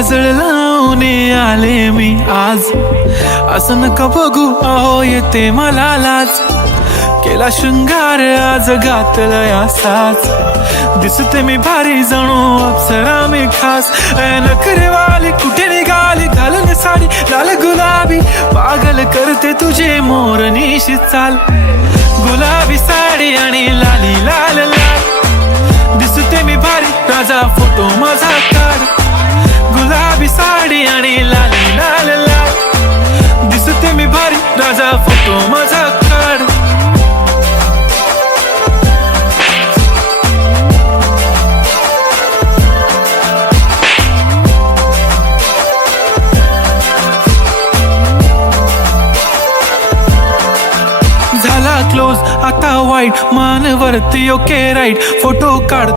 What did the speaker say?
काजळ लावून आले मी आज, असं नका बघू अहो येते मला लाज. केला शृंगार आज घातलाय असाच, दिसते मी भारी जणू अप्सरा मी खास. नखरेवाली कुठे निघाली घालून साडी लाल गुलाबी, पागल करते तुझे मोरनीशी चाल. गुलाबी साडी आणि लाली लाल लाल, दिसते मी भारी राजा फोटो माझा काढ. गुलाबी साडी आणि लाली लाल लाल, दिसते मी भारी राजा फोटो माझा काढ. झाला क्लोज आता वाईट, मान वरती ओके राईट, फोटो काढ.